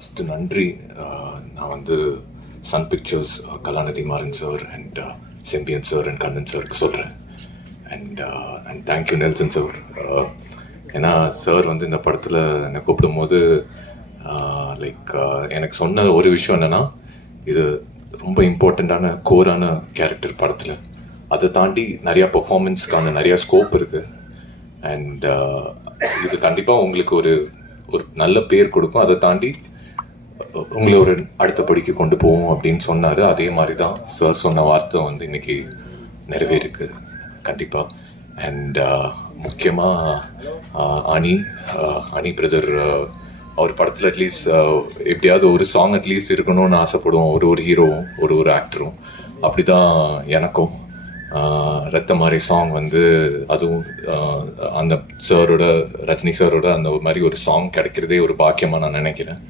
First நன்றி. நான் வந்து Sun Pictures Kalanithi Maran sir and Sembiyan sir and Kannan சாருக்கு சொல்கிறேன். And thank you Nelson sir. ஏன்னா சார் வந்து இந்த படத்தில் என்னை கூப்பிடும்போது லைக் எனக்கு சொன்ன ஒரு விஷயம் என்னென்னா, இது ரொம்ப இம்பார்ட்டண்ட்டான கோரான கேரக்டர் படத்தில். அதை தாண்டி நிறையா பெர்ஃபார்மன்ஸ்க்கான நிறையா ஸ்கோப் இருக்குது. அண்ட் இது கண்டிப்பாக உங்களுக்கு ஒரு நல்ல பேர் கொடுக்கும். அதை தாண்டி உங்களை ஒரு அடுத்த படிக்கு கொண்டு போவோம் அப்படின்னு சொன்னார். அதே மாதிரி தான் சார் சொன்ன வார்த்தை வந்து இன்னைக்கு நிறைவேறிருக்கு கண்டிப்பாக. அண்ட் முக்கியமாக அனி பிரதர் அவர் படத்தில் அட்லீஸ்ட் எப்படியாவது ஒரு சாங் அட்லீஸ்ட் இருக்கணும்னு ஆசைப்படுவோம். ஒரு ஹீரோவும் ஒரு ஆக்டரும். அப்படி தான் எனக்கும் ரத்த மாதிரி சாங் வந்து அதுவும் அந்த சாரோட ரஜினி சாரோட அந்த மாதிரி ஒரு சாங் கிடைக்கிறதே ஒரு பாக்கியமாக நான் நினைக்கிறேன்.